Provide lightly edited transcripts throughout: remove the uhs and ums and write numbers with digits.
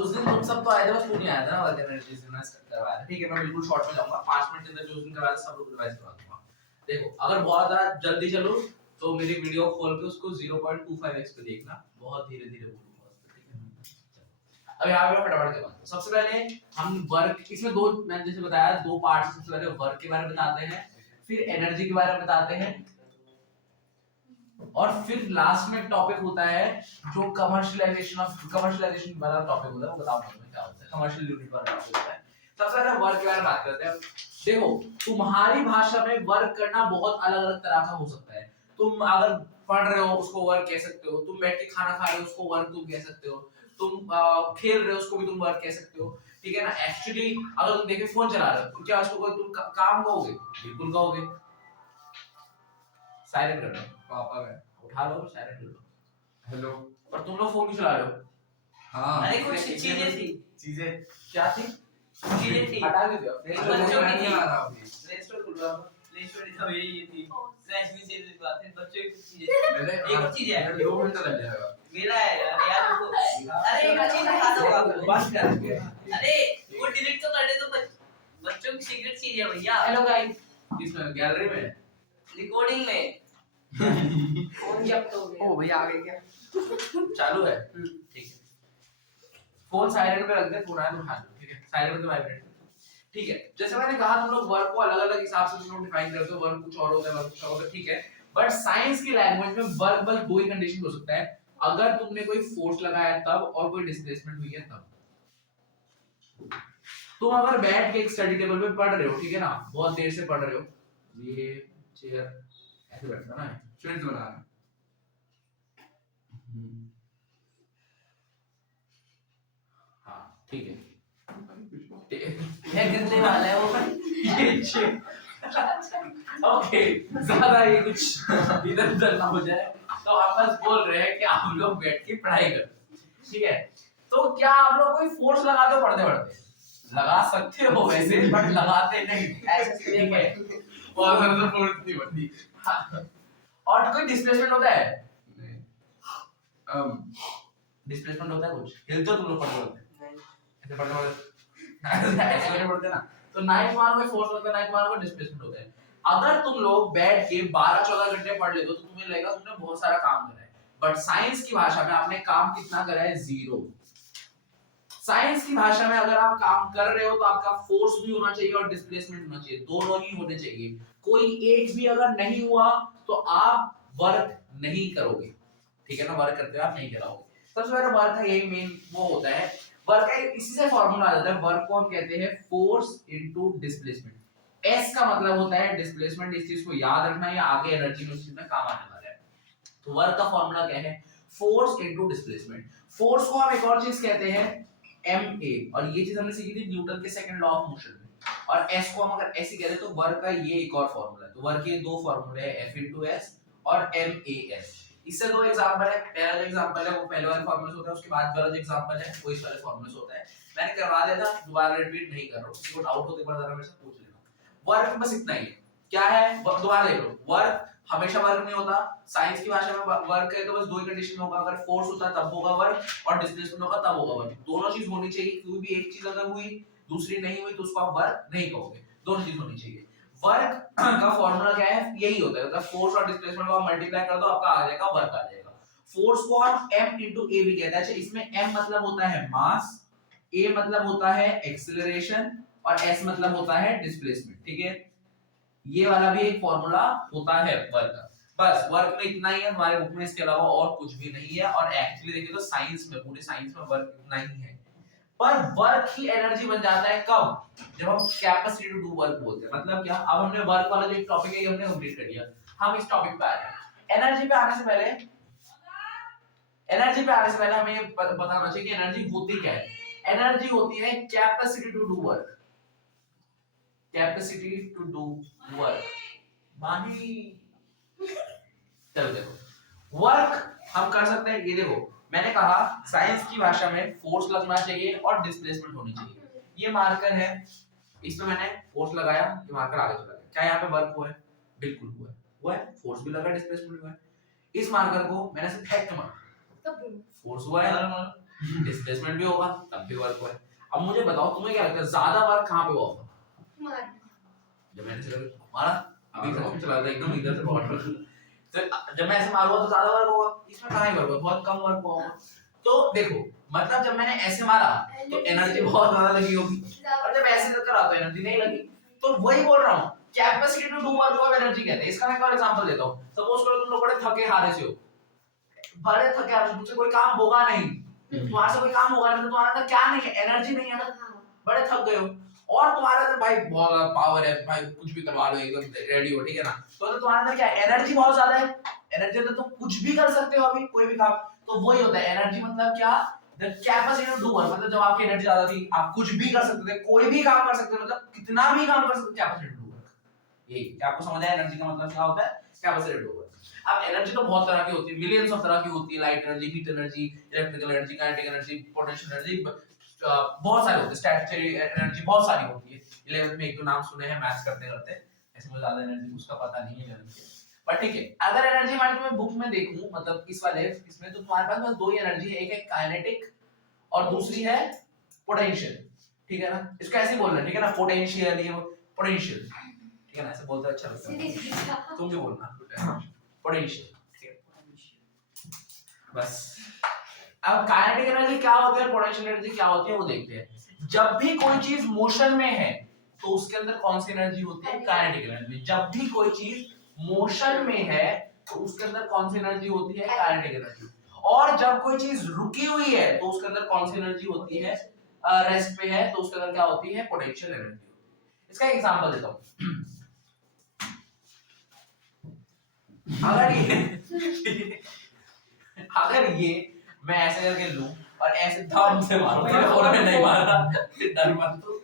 उस दिन तुम सब तो आए थे, बस तू नहीं आया था ना, वर्क एनर्जी से मैं करवाया था। ठीक है, मैं बिल्कुल शॉर्ट में जाऊंगा, 5 मिनट के अंदर जो उस दिन करवाया था सब लोग रिवाइज करवा दूंगा। देखो अगर बहुत ज्यादा जल्दी चलो तो मेरी वीडियो खोल के उसको 0.25x पे देखना, बहुत धीरे-धीरे बोलूंगा, ठीक है। अब यहाँ पे फटाफट के बात, सबसे पहले हम वर्क, इसमें दो, मैंने जैसे बताया दो पार्ट, सबसे पहले वर्क के बारे में बताते हैं, फिर एनर्जी के बारे में बताते हैं, और फिर लास्ट में टॉपिक होता है जो कमर्शियलाइजेशन वाला टॉपिक होता है, वो बताऊंगा तुम्हें क्या होता है, कमर्शियल यूनिट वाला टॉपिक होता है। सबसे पहले वर्क के बारे में बात करते हैं। देखो तुम्हारी भाषा में वर्क करना बहुत अलग अलग तरह का हो सकता है। तुम अगर पढ़ रहे हो उसको वर्क कह सकते हो, तुम बैठ के खाना खा रहे हो उसको वर्क तुम कह सकते हो, तुम खेल रहे हो उसको भी तुम वर्क कह सकते हो, ठीक है ना। एक्चुअली अगर तुम देखे फोन चला रहे हो तो क्या उसको तुम काम कहोगे? बिल्कुल कहोगे। साइलेंट कर दो, पापा है, उठा लो, साइलेंट कर दो। हेलो। और तुम लोग फोन क्यों चला रहे हो? हाँ अरे कुछ चीजें थी, चीजें क्या थी? चीजें थी, हटा के दिया। बच्चों की थी। आ रहा अभी। प्ले स्टोर खुल रहा, प्ले स्टोर सब ये थी, स्नैक्स में चीजें बात है, बच्चों की चीजें। मैंने एक और चीज है, 2 मिनट लग जाएगा। मेरा है यार रुको, अरे एक और चीज दिखा दो आपको, बंद कर दिया। अरे वो डिलीट तो कर दे, तो बच्चों की सीक्रेट चीज है भैया। हेलो गाइस, इसमें गैलरी में रिकॉर्डिंग में फोन जब्त हो गया। ओ भैया आ गए क्या? चालू है, ठीक है। फोन साइलेंट पे रख दे, फोन आया तो उठा लो, ठीक है, साइलेंट पे तो वाइब्रेट। ठीक है, जैसे मैंने कहा तुम लोग वर्क को अलग-अलग हिसाब से तुम लोग डिफाइन करते हो, वर्क कुछ और होता है, वर्क कुछ और होता है, ठीक है। बट साइंस की लैंग्वेज में वर्क बस दो ही कंडीशन हो सकता है, अगर तुमने कोई फोर्स लगाया है तब, और कोई डिस्प्लेसमेंट हुई है तब। तुम अगर बैठ के एक स्टडी टेबल पे पढ़ रहे हो, ठीक है ना, बहुत देर से पढ़ रहे हो, ये चेयर ऐसे बैठना ना है, स्टूडेंट्स बना रहे हैं। हाँ ठीक है, ये गिरने वाला है वो, ये चेयर ओके, ज्यादा ये कुछ इधर उधर ना हो जाए, तो आप बस बोल रहे हैं कि आप लोग बैठ के पढ़ाई करो, ठीक है। तो क्या आप लोग कोई फोर्स लगाते हो पढ़ते पढ़ते? लगा सकते हो वैसे, बट लगाते नहीं, ऐसे ठीक है। बहुत ज्यादा फोर्स नहीं बनती। हाँ। और कोई डिस्प्लेसमेंट होता है? नहीं। डिस्प्लेसमेंट होता है कुछ? हिलते हो तुम लोग पढ़ते पढ़ते? नहीं ऐसे पढ़ते ऐसे पढ़ते ना, तो नाइट मार में फोर्स होता है, नाइट मार में डिस्प्लेसमेंट होता है। अगर तुम लोग बैठ के 12-14 घंटे पढ़ लेते हो तो तुम्हें लगेगा तुमने बहुत सारा काम करा है, बट साइंस की भाषा में आपने काम कितना करा है? 0। साइंस की भाषा में अगर आप काम कर रहे हो तो आपका फोर्स भी होना चाहिए और डिस्प्लेसमेंट होना चाहिए, दोनों ही होने चाहिए। कोई एक भी अगर नहीं हुआ तो आप वर्क नहीं करोगे, ठीक है ना, वर्क करते हो आप नहीं कराओगे। सबसे पहले वर्क का यही मेन वो होता है, वर्क का इसी से फार्मूला आ जाता है, वर्क को हम कहते हैं फोर्स इनटू डिस्प्लेसमेंट। एस का मतलब होता है डिस्प्लेसमेंट, इस चीज को याद रखना, ये आगे एनर्जी में उस चीज में काम आने वाला है। तो वर्क का फार्मूला क्या है? Force into displacement. फोर्स को हम एक और चीज कहते हैं ma, और ये चीज हमने सीखी थी न्यूटन के सेकंड लॉ ऑफ मोशन में। और s को हम अगर ऐसे कहते तो वर्क का ये एक और फार्मूला है। तो वर्क के दो फार्मूले हैं, F/s और MAS। इससे दो एग्जांपल है, पहला जो एग्जांपल है वो पहले वाले फार्मूले से होता है, उसके बाद वाला जो एग्जांपल है वो इस वाले फार्मूले से होता है। मैंने करवा दिया था, दोबारा रिपीट नहीं कर रहा हूं, किसी को डाउट हो तो एक बार जरा मेरे से पूछ लेना। वर्क बस इतना ही है, क्या है दोबारा देख लो। वर्क हमेशा वर्क नहीं होता, साइंस की भाषा में वर्क है तो बस दो ही कंडीशन में होगा, अगर फोर्स होता है तब होगा वर्क, और डिस्प्लेसमेंट होगा तब होगा वर्क। दोनों चीज होनी चाहिए, कोई भी एक चीज अगर हुई दूसरी नहीं हुई तो उसको आप वर्क नहीं कहोगे, दोनों चीज होनी चाहिए। वर्क का फार्मूला क्या है? यही होता है, मतलब फोर्स और डिस्प्लेसमेंट को आप मल्टीप्लाई कर दो, आपका आ जाएगा वर्क आ जाएगा। फोर्स को हम m into a भी कहते हैं। अच्छा, इसमें m मतलब होता है मास, a मतलब होता है एक्सीलरेशन, और s मतलब होता है डिस्प्लेसमेंट, ठीक है। ये वाला भी एक फॉर्मूला होता है वर्क का। बस वर्क में इतना ही है हमारे बुक में, इसके अलावा और कुछ भी नहीं है। और एक्चुअली देखिए तो साइंस में, पूरी साइंस में वर्क इतना ही है। पर वर्क ही एनर्जी बन जाता है कब? जब हम कैपेसिटी टू डू वर्क बोलते हैं। मतलब क्या? अब हमने वर्क वाला जो एक टॉपिक है ये हमने कंप्लीट कर लिया, हम इस टॉपिक पे आ रहे हैं। एनर्जी पे आने से पहले हमें ये बताना चाहिए कि एनर्जी होती क्या है। एनर्जी होती है capacity to do work, capacity to do work. Mahi चलो देखो, वर्क हम कर सकते हैं, ये देखो मैंने कहा साइंस की भाषा में फोर्स लगना चाहिए और डिस्प्लेसमेंट होनी चाहिए। ये मार्कर है, इसमें मैंने फोर्स लगाया, ये मार्कर आगे चला गया, क्या यहाँ पे वर्क हुआ है? बिल्कुल हुआ है, फोर्स भी लगा, डिस्प्लेसमेंट हुआ है। इस मार्कर को मैंने सिर्फ फेंक मारा, फोर्स हुआ है, डिस्प्लेसमेंट भी होगा तब भी वर्क हुआ है। अब मुझे बताओ तुम्हें क्या लगता है ज्यादा वर्क कहाँ पे हुआ होगा? जब मैंने से मारा अभी तक चला था एकदम इधर से बहुत तो जब मैं ऐसे मारूंगा तो ज्यादा वर्क होगा, इसमें कहाँ ही वर्क होगा, बहुत कम वर्क होगा। तो देखो मतलब जब मैंने ऐसे मारा तो एनर्जी बहुत ज्यादा लगी होगी, और जब ऐसे करा तो एनर्जी नहीं लगी। तो वही बोल रहा हूँ, capacity to do work of energy कहते हैं। इसका मैं एक और एग्जांपल देता हूँ। सपोज करो तुम लोग बड़े थके हारे से हो, बड़े थके हारे, तुमसे कोई काम होगा नहीं, तुम्हारे से कोई काम होगा नहीं, तो तुम्हारे अंदर क्या नहीं है, एनर्जी नहीं है ना, बड़े थक गए हो, और तुम्हारे अंदर भाई बहुत ज्यादा पावर है, भाई कुछ भी करवा लो एकदम रेडी हो, ठीक है ना। तो तुम्हारे अंदर क्या है, एनर्जी बहुत ज्यादा है, एनर्जी तो तुम कुछ भी कर सकते हो अभी कोई भी काम। तो वही होता है एनर्जी, मतलब क्या, the capacity to do work, मतलब जब आपकी एनर्जी ज्यादा थी आप कुछ भी कर सकते थे, कोई भी काम कर सकते थे, मतलब कितना भी काम कर सकते थे, कैपेसिटी टू डू वर्क। यही आपको समझ आया एनर्जी का मतलब क्या होता है, कैपेसिटी टू डू वर्क। अब एनर्जी तो बहुत तरह की होती है, मिलियंस ऑफ तरह की होती है, light energy, heat energy, electrical energy, kinetic energy, potential energy, बहुत सारी होती है, स्टैट्यूटरी एनर्जी बहुत सारी होती है। 11th में एक दो नाम सुने हैं मैथ्स करते करते, ऐसे मुझे ज्यादा एनर्जी उसका पता नहीं है 11th के, पर ठीक है। अगर एनर्जी हमारी तुम्हें बुक में देखूं, मतलब इस वाले इसमें, तो तुम्हारे पास बस दो ही एनर्जी है, एक है काइनेटिक और दूसरी है पोटेंशियल, ठीक है ना। इसको ऐसे बोलना है, ठीक है ना, पोटेंशियल, ये पोटेंशियल, ठीक है ना, ऐसे बोलते अच्छा लगता है, तुम भी बोलना पोटेंशियल, ठीक है बस। अब काइनेटिक एनर्जी क्या होती है और पोटेंशियल एनर्जी क्या होती है वो देखते हैं। जब भी कोई चीज मोशन में है तो उसके अंदर कौन सी एनर्जी होती है, काइनेटिक एनर्जी। जब भी कोई चीज मोशन में है तो उसके अंदर कौन सी एनर्जी होती है, काइनेटिक एनर्जी। और जब कोई चीज रुकी हुई है तो उसके अंदर कौन सी एनर्जी होती है, रेस्ट पे है, तो उसके अंदर क्या होती है, पोटेंशियल एनर्जी। इसका एग्जांपल देता हूं। अगर ये मैं ऐसे करके लूं और ऐसे थंब से मारूं, और मैं नहीं मार रहा, डर मत तू,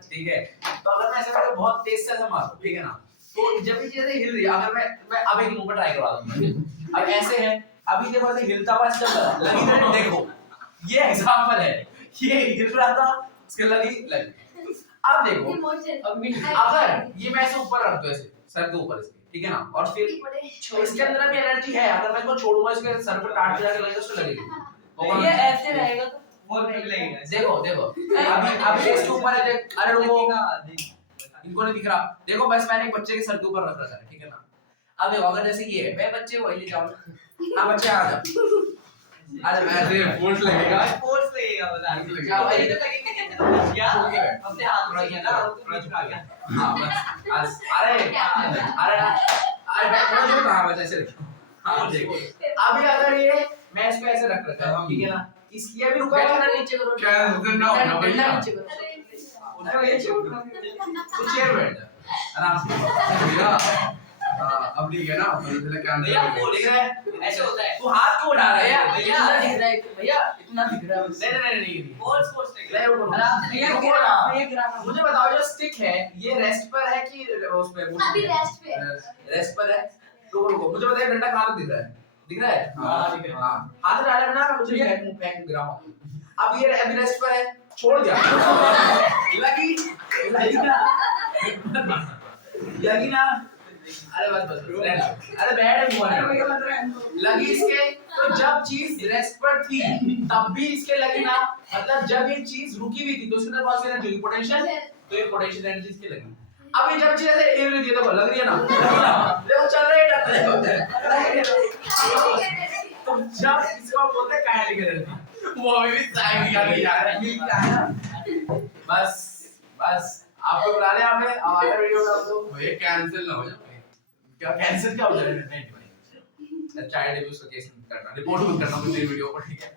ठीक है। तो अगर मैं ऐसे करके बहुत तेज से ऐसे मारूं, ठीक है ना, तो जब ये चीजें हिल रही है, अगर मैं अब एक मुंह पे ट्राई करवा दूंगा, अब ऐसे है, अभी देखो ऐसे हिलता हुआ चल रहा है, लगी तो देखो, ये एग्जांपल है, ये हिल रहा था, उसके लगी। अब देखो, अगर ये मैं ऐसे ऊपर रख दूं, ऐसे सर के ऊपर इसके, ठीक है ना, और फिर इसके अंदर भी एनर्जी है, अगर मैं इसको छोड़ूंगा, इसके सर पे काट के जाके लगेगा, उसको लगेगी, ये ऐसे रहेगा तो वो नहीं लगेगा। देखो अभी इसके ऊपर है, देख, अरे रुको, इनको नहीं दिख रहा, देखो बस मैंने एक बच्चे के सर के ऊपर रख रखा है, ठीक है ना। अब देखो अगर जैसे ये है, मैं बच्चे को ले जाऊं, हां बच्चे आ जा, अरे ऐसे फोर्स लगेगा, फोर्स लगेगा, बता क्या भाई, ये तो लगेगा कैसे तो क्या अपने हाथ में किया ना, थोड़ा झुका गया। हां बस अरे मैं थोड़ा जो कहा बस ऐसे रखो, हां देखो अभी अगर ये मैं इसको ऐसे रख रखा है, ठीक है ना, इसकी अभी रुका है, नीचे करो, क्या ना ना भैया, नीचे करो, उठो ये छोड़, तू चेयर बैठ जा आराम से भैया अब ठीक है ना, मतलब क्या भैया वो दिख रहा है, ऐसे होता है, तू हाथ क्यों उठा रहा है भैया दिख रहा है भैया, इतना दिख रहा है, नहीं फोर्स फोर्स ले वो आराम से भैया रुको ना, ये गिरा मुझे बताओ जो स्टिक है ये रेस्ट पर है कि उस पे, अभी रेस्ट पर है। रुको मुझे बताइए डंडा कहां तक दिख रहा है हां दिख रहा है, हाथ डालना ना, मुझे फेंक गिराओ। अब ये अभी रेस्ट पर है, छोड़ दिया, लगी ना, अरे बस अरे बैठ हुआ लगी इसके। तो जब चीज रेस्ट पर थी तब भी इसके लगी ना, मतलब जब ये चीज रुकी हुई थी तो उसके अंदर कौन सी एनर्जी, पोटेंशियल, तो ये पोटेंशियल एनर्जी इसके लगी। अब ये जब चीज ऐसे हिल रही थी, देखो लग रही है ना, देखो चल रही है, तो जब इसको बोलते हैं काइनेटिक एनर्जी, वो अभी भी साइड किया जा रहा है। बस आपको बुला लिया हमने, हमारा वीडियो का तो भैया कैंसिल ना हो जाए, क्या कैंसिल क्या हो जाएगा, नहीं भाई चाइल्ड अब्यूज का केस करना, रिपोर्ट भी करना मुझे वीडियो पर, ठीक है।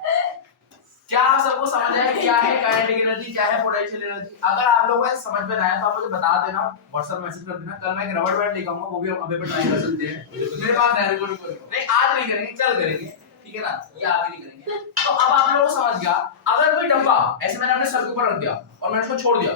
क्या आप सबको समझ आया क्या है काइनेटिक एनर्जी, क्या है पोटेंशियल एनर्जी? अगर आप लोगों को समझ में आया तो आप मुझे बता देना, व्हाट्सएप मैसेज कर देना। कल मैं एक रबड़ बैंड लेकर आऊंगा, वो भी हम अभी पे ट्राई कर सकते हैं, मेरे पास है, नहीं आज नहीं करेंगे, कल करेंगे, ठीक है ना, ये आप ही नहीं करेंगे। तो अब आप लोगों को समझ गया, अगर कोई डब्बा ऐसे मैंने अपने सर के ऊपर रख दिया और मैंने उसको छोड़ दिया,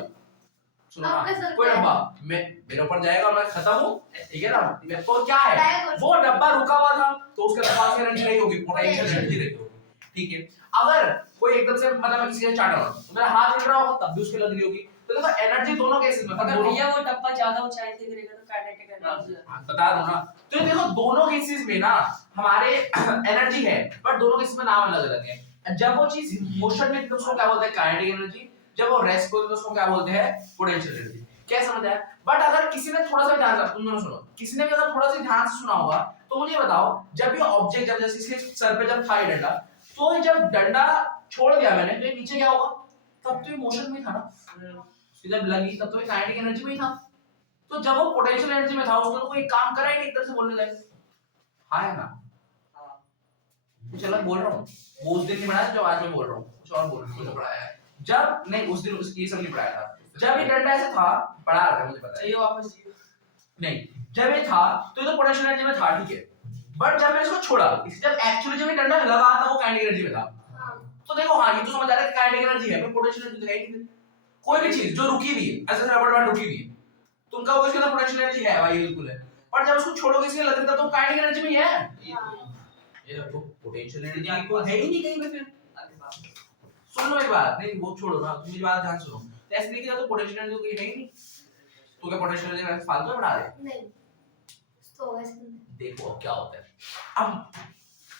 सुनो ना, कोई डब्बा मेरे ऊपर जाएगा और मैं खत्म हूं, ठीक है ना, तो क्या है, वो डब्बा रुका हुआ था तो उसके पास एनर्जी नहीं होगी, पोटेंशियल एनर्जी नहीं होगी, ठीक है। अगर कोई एकदम से मतलब मैं किसी से चाट रहा हूं तो मेरा हाथ हिल रहा होगा तब भी उसके लग रही होगी, तो देखो एनर्जी दोनों केसेस में, अगर भैया वो डब्बा ज्यादा ऊंचाई से गिरेगा तो काइनेटिक एनर्जी बता दो ना। तो देखो दोनों केसेस में ना हमारे एनर्जी है, बट दोनों केसेस में नाम अलग अलग है। जब वो चीज मोशन में तो उसको क्या बोलते हैं काइनेटिक एनर्जी, जब वो रेस्ट को तो उसको क्या बोलते हैं पोटेंशियल एनर्जी। क्या समझ आया? बट अगर किसी ने थोड़ा सा ध्यान से, तुम दोनों सुनो, किसी ने भी अगर थोड़ा सा ध्यान से सुना होगा तो मुझे बताओ, जब ये ऑब्जेक्ट जब जैसे इसके सर पे जब था ये डंडा, तो जब डंडा छोड़ दिया मैंने तो ये नीचे क्या होगा? तब तो ये मोशन में था ना, उसकी जब लगी तब तो ये काइनेटिक एनर्जी में ही था। तो जब वो पोटेंशियल एनर्जी में था उसने तो कोई काम करा ही नहीं, एक तरह से बोलने लगे। हाँ है ना? कुछ अलग बोल रहा हूँ, वो उस दिन नहीं पढ़ाया जो आज मैं बोल रहा हूँ, कुछ और बोल रहा हूँ, पढ़ाया है जब नहीं, उस दिन उसकी सब नहीं पढ़ाया था। जब ये डंडा ऐसे था, पढ़ा रहा था मुझे पता है, ये वापस नहीं जब ये था तो ये तो पोटेंशियल एनर्जी में था, ठीक है, बट जब मैंने इसको छोड़ा, जब एक्चुअली जब ये डंडा लगा था वो काइनेटिक एनर्जी में था। तो देखो हाँ, ये तो समझ आ रहा है कि काइनेटिक एनर्जी है, पर पोटेंशियल एनर्जी तो है ही नहीं। कोई भी चीज जो रुकी हुई है, ऐसे रबड़ बैंड रुकी हुई है, तुम कहोगे इसके अंदर पोटेंशियल एनर्जी है भाई, बिल्कुल है, पर जब उसको छोड़ोगे इसके लग रहा तो काइनेटिक एनर्जी में ही है। ये देखो पोटेंशियल एनर्जी को है ही नहीं कहीं पे। फिर सुन लो एक बात, नहीं वो छोड़ो ना, तुम मेरी बात ध्यान सुनो, तो ऐसे देखिए तो पोटेंशियल एनर्जी तो है ही नहीं, तो क्या पोटेंशियल एनर्जी फालतू में बढ़ा रहे? नहीं, तो ऐसे देखो अब क्या होता है। अब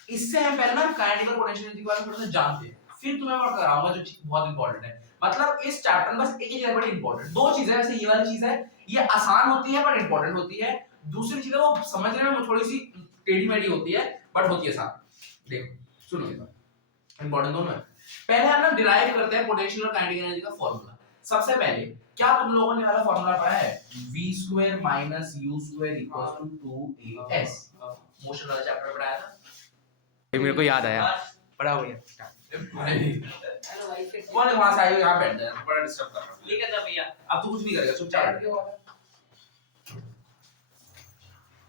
इससे हम पहले ना काइनेटिक और पोटेंशियल एनर्जी के बारे में थोड़ा सा जानते हैं, फिर तुम्हें मैं कराऊंगा जो बहुत इंपॉर्टेंट है। मतलब इस चैप्टर में बस एक ही चीज बड़ी इंपॉर्टेंट, दो चीजें हैं, वैसे ये वाली चीज है ये आसान होती है पर इंपॉर्टेंट होती है, दूसरी चीज है वो समझने में थोड़ी सी टेढ़ी मेढ़ी होती है बट होती है आसान। देखो सुनो ये बात, इंपॉर्टेंट दोनों है। पहले हम ना डिराइव करते हैं पोटेंशियल और काइनेटिक एनर्जी का फार्मूला। सबसे पहले क्या तुम लोगों ने वाला फार्मूला पढ़ा है, v² - u² = 2as, मोशन वाला चैप्टर पढ़ाया था? ये मेरे को याद आया, पढ़ा हो गया? हेलो भाई फिर कौन है वहां से आए हो यहाँ बैठ जाए, बड़ा डिस्टर्ब कर रहा है। ठीक है ना भैया, अब तू कुछ नहीं करेगा, चुपचाप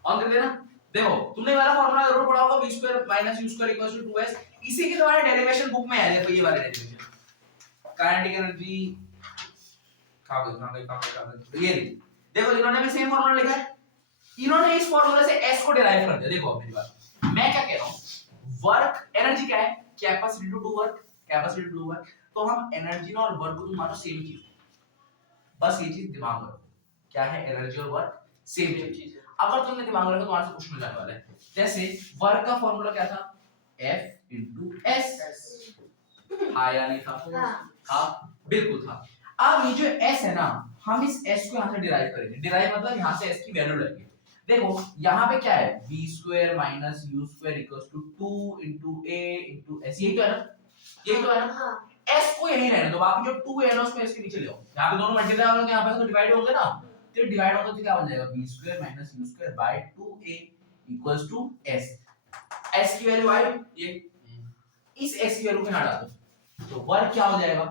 ऑन कर देना। देखो तुमने वाला फार्मूला जरूर पढ़ा होगा, v² - u² = 2s, इसी की तुम्हारे डेरिवेशन बुक में है, देखो ये वाले डेरिवेशन काइनेटिक एनर्जी ये देखो इन्होंने भी सेम फार्मूला लिखा है, इन्होंने इस फार्मूला से s को डिराइव कर दिया। देखो अब मेरी बात, मैं क्या कह रहा हूं, वर्क एनर्जी क्या है, capacity to do work, capacity to do work, तो हम एनर्जी ना और वर्क को तुम मानो सेम चीज, बस ये चीज दिमाग में रखो, क्या है एनर्जी और वर्क सेम चीज। अगर तुमने दिमाग में रखा तो तुम्हारे से कुछ मिल जाने वाला है। जैसे वर्क का फार्मूला क्या था, F * S, हाँ या नहीं था? हाँ बिल्कुल था। अब ये जो S है ना, हम इस S को यहाँ से डिराइव करेंगे, डिराइव मतलब यहाँ से S की वैल्यू लेंगे। देखो यहाँ पे क्या है, v² - u² = 2 * a * s, यही तो है ना, यही तो है ना। S को यही रहने दो, बाकी जो 2 है ना उसको S के नीचे ले आओ, यहाँ पे दोनों मल्टीप्लाई होंगे, यहाँ पे तो डिवाइड होंगे ना, तो डिवाइड होगा तो क्या बन जाएगा, v² - u² / 2a = s। s की वैल्यू आई, ये इस s की वैल्यू को यहाँ डाल दो, तो वर्क क्या हो जाएगा,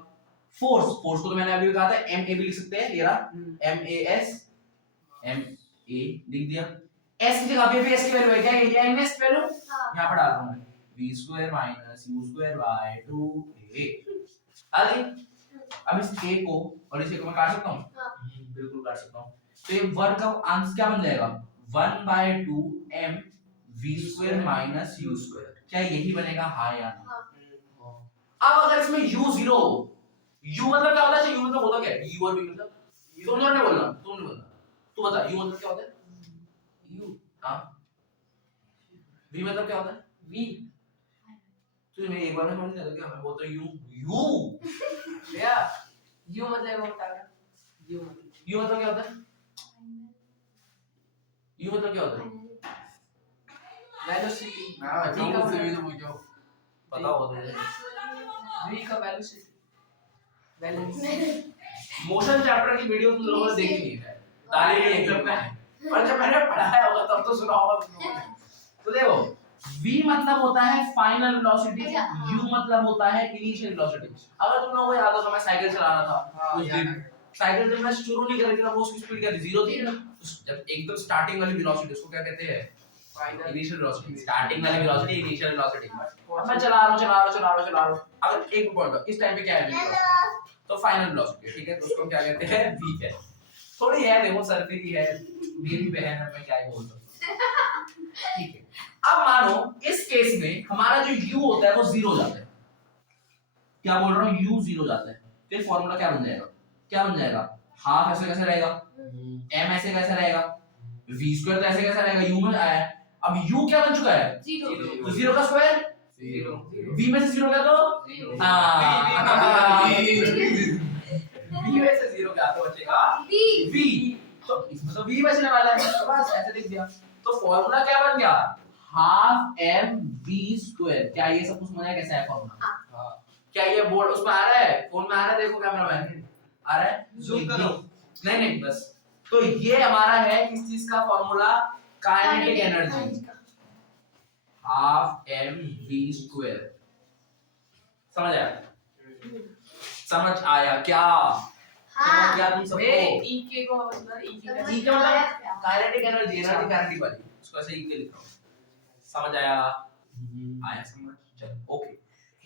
फोर्स, फोर्स को तो मैंने अभी भी कहा था ma भी लिख सकते हैं, ये रहा mas, ma लिख दिया, s की जगह पे भी s की वैल्यू है, क्या है ये इनवेस्ट वैल्यू, यहाँ पर डाल रहा हूं मैं, v² - u² / 2a। आगे अब इस a को और इसे को मैं काट सकता हूं, बिल्कुल काट सकता हूं, तो ये वर्क का आंसर क्या बन जाएगा, 1/2 m v² - u², क्या यही बनेगा, हाँ या ना? अब अगर इसमें u0, u मतलब क्या होता है, u मतलब होता क्या है, u और v मतलब, तुम दोनों ने बोलना, तुम नहीं बोलना, तू बता u मतलब क्या होता है, u, हाँ v मतलब क्या होता है, v, तुझे मेरी एक बार में समझ नहीं आता क्या, मैं बोलता हूं u भैया यू मतलब वो बता रहा, u मतलब क्या होता है, u मतलब क्या होता है, वेलोसिटी, हां v का से भी तो पूछो, पता हो तो v का वेलोसिटी, बैलेंस। मोशन चैप्टर की वीडियो तुम लोगों ने देखी नहीं है, ताली नहीं एकदम में, पर जब मैंने पढ़ाया होगा तब तो सुना होगा तुम लोगों ने। तो देखो v मतलब होता है फाइनल वेलोसिटी, u मतलब होता है इनिशियल वेलोसिटी। अगर तुम लोगों को याद हो तो मैं साइकिल चला रहा था उस दिन, साइकिल जब मैं शुरू नहीं कर रही थी ना, वो उसकी स्पीड क्या थी, 0 थी ना, जब एकदम स्टार्टिंग वाली वेलोसिटी उसको क्या कहते हैं, इनिशियल वेलोसिटी, स्टार्टिंग वाली वेलोसिटी इनिशियल वेलोसिटी। अब मैं चला रहा हूं, अगर एक पॉइंट इस टाइम पे क्या है, तो फाइनल वेलोसिटी, ठीक है, तो उसको हम क्या कहते हैं, v है। थोड़ी है देखो सरफी की है, मेरी बहन है, मैं क्या ही बोल सकता हूं, ठीक है। अब मानो इस केस में हमारा जो u होता है वो 0 हो जाता है, क्या बोल रहा हूं, u 0 हो जाता है, फिर फार्मूला क्या बन जाएगा, क्या बन जाएगा, हाफ ऐसे कैसे रहेगा, m ऐसे कैसे रहेगा, v² तो ऐसे कैसे रहेगा, u में आया है, अब u क्या बन चुका है, 0, तो 0 का स्क्वायर 0 v में से 0 गया तो Zero. हाँ V. v में से 0 गया तो बचेगा v। तो इसमें तो v बचने वाला है, तो बस ऐसे लिख दिया। तो फॉर्मूला क्या बन गया, हाफ एम v स्क्वायर। क्या ये सब कुछ समझ आया कैसा है फॉर्मूला? हाँ क्या ये बोर्ड उसमें आ रहा है, फोन में आ रहा है, देखो कैमरा मैन आ रहा है, Zoom करो। नहीं नहीं बस। तो ये हमारा है किस चीज का formula, kinetic energy, half M v square. समझ आया? समझ आया क्या? समझ गया तुम सबको? E के को मतलब E के E का मतलब काइनेटिक एनर्जी, एनर्जी काइनेटिक वाली, उसको ऐसे E के लिख रहा हूं। समझ आया? आया समझ? चलो ओके।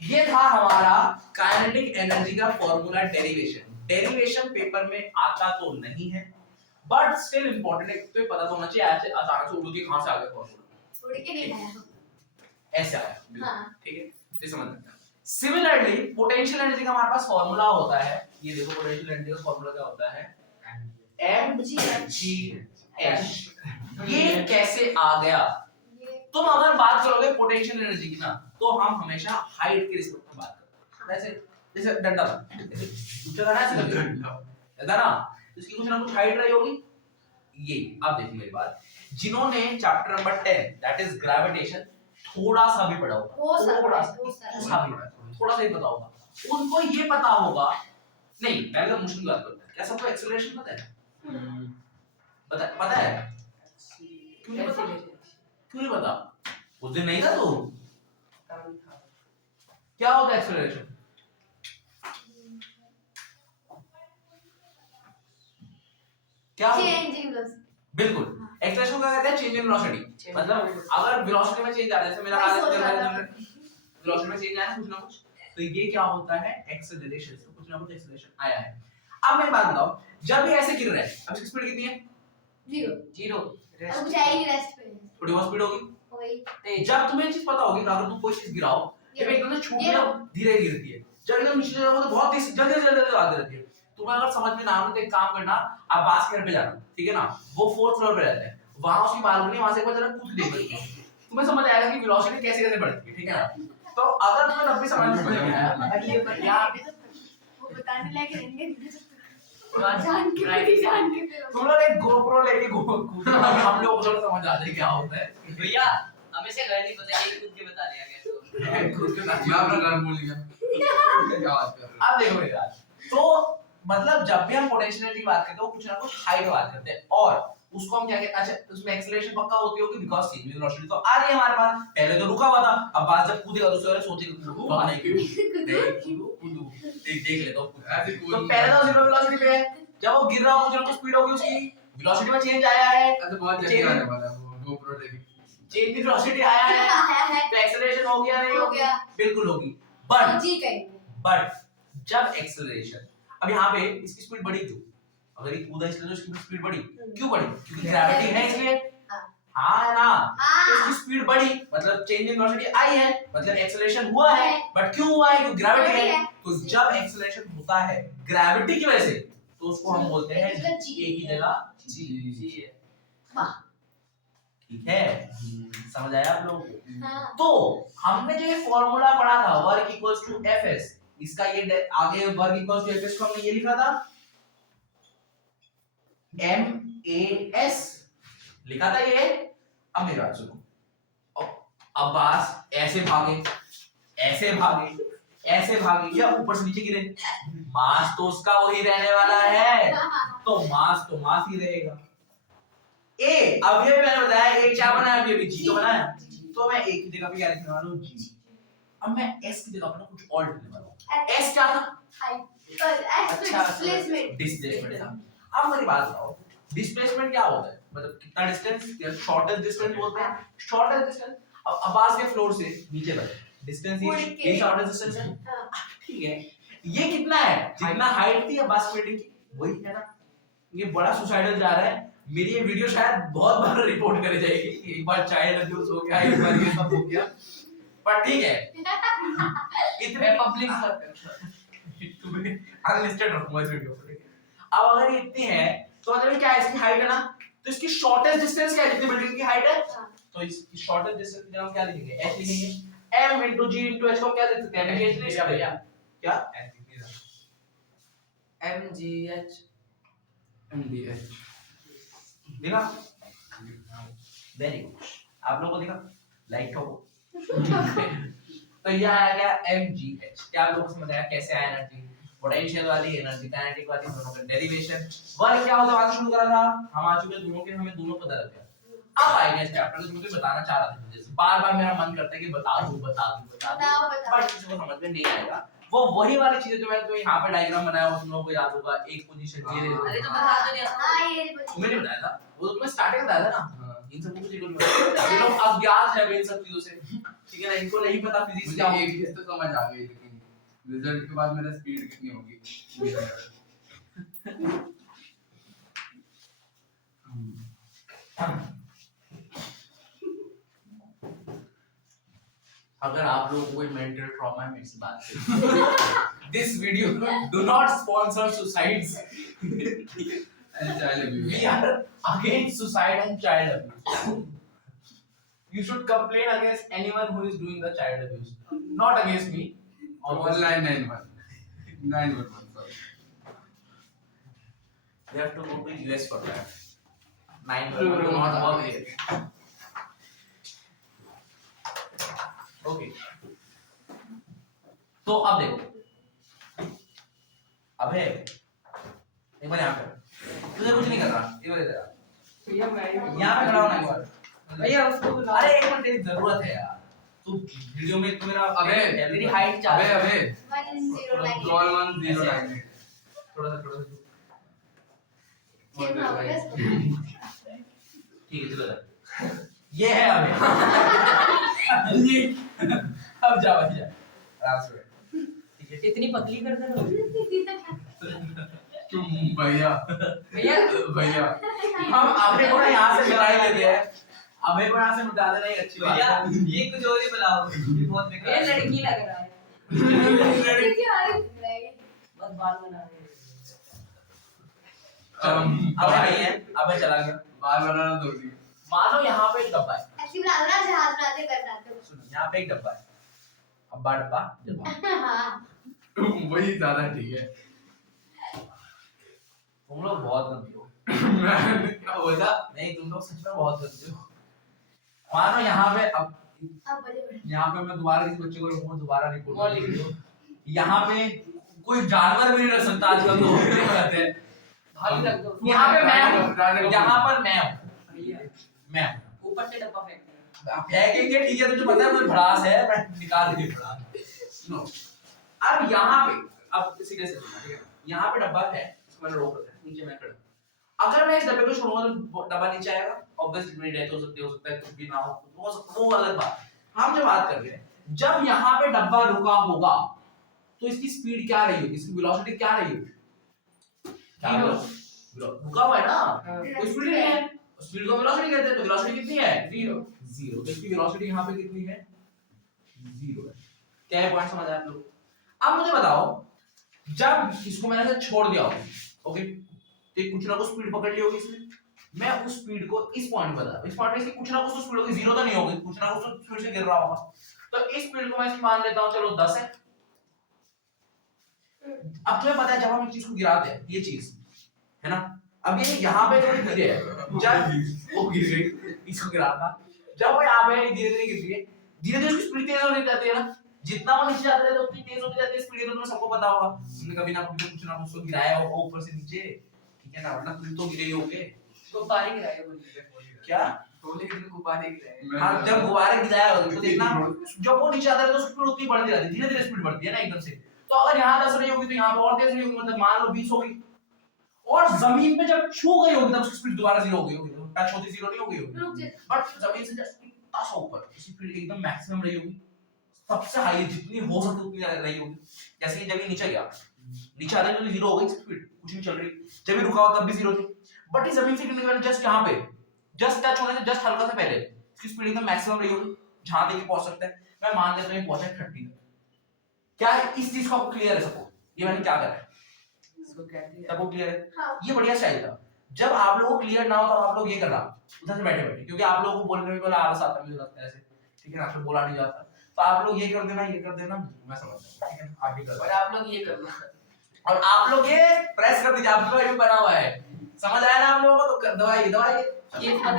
ये था हमारा काइनेटिक एनर्जी का फॉर्मूला डेरिवेशन। डेरिवेशन पेपर में आता तो नहीं है, बट स्टिल इंपॉर्टेंट है, तो ये पता तो होना चाहिए ऐसे अचानक से उड़ के कहां से आ गया फॉर्मूला, उड़ के नहीं आया। ऐसे आया। हाँ। ठीक है, तो समझ में। सिमिलरली पोटेंशियल एनर्जी का हमारे पास फॉर्मूला होता है, ये देखो पोटेंशियल एनर्जी का फॉर्मूला क्या होता है, mgh। ये कैसे आ गया? तुम अगर बात करोगे पोटेंशियल एनर्जी की ना, तो हम हमेशा हाइट के रिस्पेक्ट में बात करते हैं। जैसे जैसे डंडा ऊंचा करना है, ऐसे करते है ना, तो इसकी कुछ ना कुछ हाइट रही होगी। ये अब देखिए मेरी बात, जिन्होंने chapter number 10 that is gravitation थोड़ा सा भी पढ़ा होगा, थोड़ा सा ही पता होगा, उनको ये पता होगा। नहीं पहले तो मुश्किल बात करते हैं, क्या सबको एक्सेलरेशन पता है? पता है? क्यों नहीं पता? क्यों नहीं पता? उस दिन नहीं था तू? क्या होता है एक्सेलरेशन? क्या? बिल्कुल, एक्सेलरेशन क्या कहते हैं? Change in velocity. मतलब अगर वेलोसिटी में चेंज आ रहा है, जैसे मेरा हाथ है, वेलोसिटी में चेंज आया कुछ ना कुछ, तो ये क्या होता है? एक्सेलरेशन से कुछ ना कुछ एक्सेलरेशन आया है। अब मैं बात बताऊं, जब ये ऐसे गिर रहा है, अब इसकी स्पीड कितनी है? 0 अब जाएगी रेस्ट पे। थोड़ी बहुत स्पीड होगी। वही। जब तुम्हें चीज पता होगी, अगर तुम कोई चीज गिराओ, जब एकदम से छूट जाओ, धीरे गिरती है, जब एकदम नीचे जाओ तो बहुत तेज जल्दी जल्दी आगे रहती है। तुम्हें अगर समझ में ना आए तो एक काम करना, आप बास के घर पे जाना, ठीक है ना, वो 4th फ्लोर पे रहते हैं, वहां उसकी बालकनी, वहां से एक बार जरा कूद के देख लो, तुम्हें समझ आएगा कि वेलोसिटी कैसे कैसे बढ़ती है, ठीक है ना। तो अगर तुम्हें तब भी समझ में नहीं आया यार, वो बताने लायक रहेंगे। जान के तुम लोग एक गोप्रो लेके कूदो, हम लोग को थोड़ा समझ आ जाए क्या होता है। भैया हमें से घर नहीं पता, ये खुद के बता दिया कैसे खुद के साथ मैं अपना नाम भूल गया। क्या बात कर रहे हो? अब देखो यार, तो मतलब जब भी हम पोटेंशियल एनर्जी की बात करते हैं, वो कुछ ना कुछ हाइट की बात करते हैं, और उसको हम क्या कहते हैं? अच्छा उसमें एक्सेलरेशन पक्का होती होगी, बिकॉज़ चेंज इन वेलोसिटी तो आ रही है हमारे पास, पहले तो रुका हुआ था, अब बात जब कूदेगा तो सारे सोचेगा कूदू नहीं कूदू देख ले तो ऐसे तो कूद पहले तो जीरो वेलोसिटी पे है, जब वो गिर रहा हो कुछ ना कुछ स्पीड होगी उसकी, वेलोसिटी में चेंज आया है, ऐसे बहुत जल्दी आने वाला है वो GoPro लेके। चेंज इन वेलोसिटी आया है, तो एक्सेलरेशन हो गया नहीं हो होगी? गया। बिल्कुल होगी। बट जी कहेंगे। बट जब एक्सेलरेशन, अब यहाँ पे इसकी स्पीड बढ़ी क्यों? अगर ये कूदा इसलिए तो इसकी स्पीड बढ़ी, क्यों बढ़ी? क्योंकि ग्रेविटी है इसलिए। हाँ है ना, तो इसकी स्पीड बढ़ी, मतलब चेंज इन वेलोसिटी आई है, मतलब एक्सेलरेशन हुआ है, बट क्यों हुआ है? क्योंकि ग्रेविटी है। तो जब एक्सेलरेशन होता है ग्रेविटी की वजह से, तो उसको हम बोलते हैं इसका g, a की जगह g। जी है। वाह। ठीक है, समझ आया आप लोगों को? हाँ। तो हमने जो ये फॉर्मूला पढ़ा था, वर्क इक्वल्स टू एफएस, इसका ये आगे वर्क इक्वल्स टू एफएस को हमने ये लिखा था MAS, लिखा था ये। अब मेरी बात सुनो, अब्बास ऐसे भागे, ऐसे भागे, ऐसे भागे, या ऊपर से नीचे गिरे, मास तो उसका वही रहने वाला है, तो मास ही रहेगा। ए, अब ये मैंने बताया, ए क्या बनाया, अभी जी तो बनाया, तो मैं ए की जगह पे क्या लिखने वाला हूँ? जी। अब मैं एस की जगह पे ना कुछ और लिखने वाला हूँ। एस क्या था? डिस्प्लेसमेंट। डिस्प्लेसमेंट था। अब मेरी बात बताओ, डिस्प्लेसमेंट क्या होता है? मतलब कितना डिस्टेंस, या शॉर्टेस्ट डिस्टेंस बोलते हैं, शॉर्टेस्ट डिस्टेंस। अब अब्बास के फ्लोर से नीचे तक डिस्टेंस ये शॉर्टेस्ट डिस्टेंस है, ठीक है। ये कितना है? जितना हाइट थी अब्बास बिल्डिंग की, वही है ना। ये बड़ा सुसाइडल जा रहा है, मेरी ये वीडियो शायद बहुत बार रिपोर्ट करे जाएगी, एक बार चाइल्ड अब्यूज हो गया, एक बार ये सब हो गया, पर ठीक है, इतने पब्लिक तुम्हें अनलिस्टेड रखूंगा इस वीडियो को। अब अगर ये इतनी है, तो मतलब क्या है, इसकी हाइट है ना, तो इसकी शॉर्टेस्ट डिस्टेंस क्या है जितनी बिल्डिंग की हाइट है, तो इसकी शॉर्टेस्ट डिस्टेंस की जगह हम क्या लिखेंगे? h लिखेंगे। m into g into h को क्या देख सकते हैं? mgh लिख सकते हैं क्या? MGH MDH देखा? Very good. आप लोगों को देखा? लाइक ठोको। तो यह आया क्या? mgh। क्या आप लोगों को समझ आया कैसे आया एनर्जी? पोटेंशियल वाली एनर्जी, काइनेटिक वाली, दोनों का डेरिवेशन। वर्क क्या होता है आज शुरू करा था? हम आ चुके दोनों के, हमें दोनों पता लग गया। अब आएगा इस चैप्टर जो मुझे बताना चाह रहा था, जैसे बार-बार मेरा मन करता है कि बता दूं बट किसी को समझ में नहीं आएगा। वो वही वाली चीजें जो मैंने तो यहाँ पे डायग्राम बनाया वो तुम लोगों को याद होगा। एक पोजीशन ये ले लो। अरे तो बता दो नहीं हाँ ये तुम्हें नहीं बताया था? वो तो तुम्हें स्टार्टिंग में बताया था ना। इन सब कुछ नहीं बताया। ये लोग अज्ञात है इन सब चीजों से। ठीक है ना? इनको नहीं पता फिजिक्स क्या मुझे होती एक है। चीज तो समझ आ गई, लेकिन रिजल्ट के बाद मेरा स्पीड कितनी होगी? अगर आप लोगों को कोई मेंटल ट्रॉमा है मेरे से बात करिए। This video do not sponsor suicides. And child abuse. We are against suicide and child abuse. You should complain against anyone who is doing the child abuse, not against me. Call 991. 911, sorry. You have to go to US for that. 911 do not work here. Okay. तो अब देखो, अबे एक बार यहाँ पे, तुझे कुछ नहीं कर रहा, एक बार इधर आ। यहाँ पे खड़ा होना एक बार। भैया उसको बुलाओ। अरे एक बार तेरी जरूरत है यार। तू वीडियो में तू मेरा अबे तेरी हाइट चाह अबे 1098 call 1098. थोड़ा सा चेक ना होगा ठीक है चलो जा। ये है अबे ये अब जा आराम से बैठ। ठीक है इतनी पतली कर दे रहे तुम भैया भैया भैया हम अबे को ना यहाँ से मिटा देते हैं। अबे को यहाँ से मिटा देना ही अच्छी बात भैया है। ये कुछ और ही बुलाओ, ये बहुत बेकार ये है। लड़की लग रहा है, बहुत बाल बना रहे हैं। अबे नहीं है, अबे चला गया। बाल बनाना दो दी। मानो यहाँ पे एक डब्बा है। ऐसी बनाना जहाज बनाते करना तो सुनो यहाँ पे एक डब्बा है। अब्बा डब्बा डब्बा। हाँ वही ज्यादा ठीक है। तुम लोग बहुत गंदे हो। क्या बोला? नहीं तुम लोग सच में बहुत गंदे हो। मानो यहाँ पे अब अब बड़े यहाँ पे मैं दोबारा किसी बच्चे को रखूंगा दोबारा वो रिपोर्ट लिख लिख यहाँ पे कोई जानवर भी नहीं रख सकता आजकल तो होते रहते हैं। भाभी रख दो। यहाँ पे मैं हूँ, यहाँ पर मैं हूँ, भैया मैं हूँ। ऊपर से डब्बा फेंक दे। फेंकेंगे ठीक है, तुझे पता है मुझे भड़ास है, मैं निकाल के भड़ास। सुनो अब यहाँ पे अब सीधे से सुनना, ठीक है? यहाँ पे डब्बा है, इसको मैंने रोक रखा है, नीचे मैं खड़ा। अगर मैं इस डब्बे को छोड़ूंगा तो डब्बा नीचे आएगा, ऑब्वियसली मेरी डेथ हो सकता है कुछ भी ना हो, वो अलग बात है। हम जो बात कर रहे हैं जब यहाँ पे डब्बा रुका होगा तो इसकी स्पीड क्या रही होगी, इसकी वेलोसिटी क्या रही होगी? रुका हुआ है ना, कोई स्पीड नहीं है, स्पीड को वेलोसिटी कहते हैं। तो वेलोसिटी कितनी है? जीरो। तो इसकी वेलोसिटी यहाँ पे कितनी है? जीरो है। क्या है पॉइंट समझ आया आप लोग? अब मुझे बताओ जब इसको मैंने ऐसे छोड़ दिया होगा, ओके, तो कुछ ना कुछ स्पीड पकड़ ली होगी इसने। मैं उस स्पीड को इस पॉइंट पे बता, इस पॉइंट पे इसकी कुछ ना कुछ तो स्पीड होगी, जीरो तो नहीं होगी, कुछ ना कुछ तो स्पीड से गिर रहा होगा। तो इस स्पीड को मैं इसकी मान लेता हूं, चलो 10 है। अब तुम्हें पता है जब हम एक चीज को गिराते हैं, ये चीज है ना, अब ये यहाँ पे थोड़ी गिरे है, जब वो गिर गई, इसको गिराता, जब वो यहाँ पे धीरे-धीरे गिरती है, धीरे-धीरे उसकी स्पीड तेज होती जाती है ना, जितना वो नीचे जाता है तो उतनी तेज होती जाती है स्पीड। तो तुम्हें सबको पता होगा, तुमने कभी ना कभी कुछ ना कुछ तो गिराया होगा ऊपर से नीचे, ठीक है ना, वरना तुम तो गिरे ही होगे। गुब्बारे गिराए बोलिए। क्या बोले कि गुब्बारे गिराए। हाँ, जब गुब्बारे गिराया होगा तो देखना जब वो नीचे आता है तो स्पीड उतनी बढ़ती रहती है, धीरे-धीरे स्पीड बढ़ती है ना एकदम से। तो अगर यहाँ 10 रही होगी तो यहाँ पे और तेज रही होगी, मतलब मान लो 20 हो गई, और जमीन पे जब छू गई होगी तब उसकी स्पीड दोबारा 0 हो गई होगी, टच होती 0 नहीं हो गई होगी, बट जमीन से जस्ट इतना सा ऊपर स्पीड एकदम मैक्सिमम रही होगी, सबसे हाई जितनी हो सकती उतनी रही होगी। जैसे कि जब ये नीचे गया, नीचे आने तो 0 हो गई स्पीड, कुछ नहीं चल रही, जब ये रुका हो तब भी 0 थी, बट ये जमीन से गिरने के बाद जस्ट यहाँ पे जस्ट टच होने से जस्ट हल्का सा पहले इसकी स्पीड एकदम मैक्सिमम रही होगी, जहां तक ये पहुंच सकता है। मैं मान लेता हूं ये पहुंचा 30 तक। क्या इस चीज को आपको क्लियर है सबको? ये मैंने क्या करा है इसको कहते हैं। सबको क्लियर है? हाँ ये बढ़िया स्टाइल था। जब आप लोगों को क्लियर ना हो तब आप लोग ये कर रहा उधर से बैठे बैठे, क्योंकि आप लोगों को बोलने में बोला आलस आता है, मुझे लगता है ऐसे, ठीक है ना, आपसे बोला नहीं जाता, तो आप लोग ये कर देना, मैं समझ जाऊंगा, ठीक है? आप भी कर और आप लोग ये करना। और आप लोग ये प्रेस कर दीजिए, आपके पास भी बना हुआ है, समझ आया ना आप लोगों को? तो दबाइए ये मत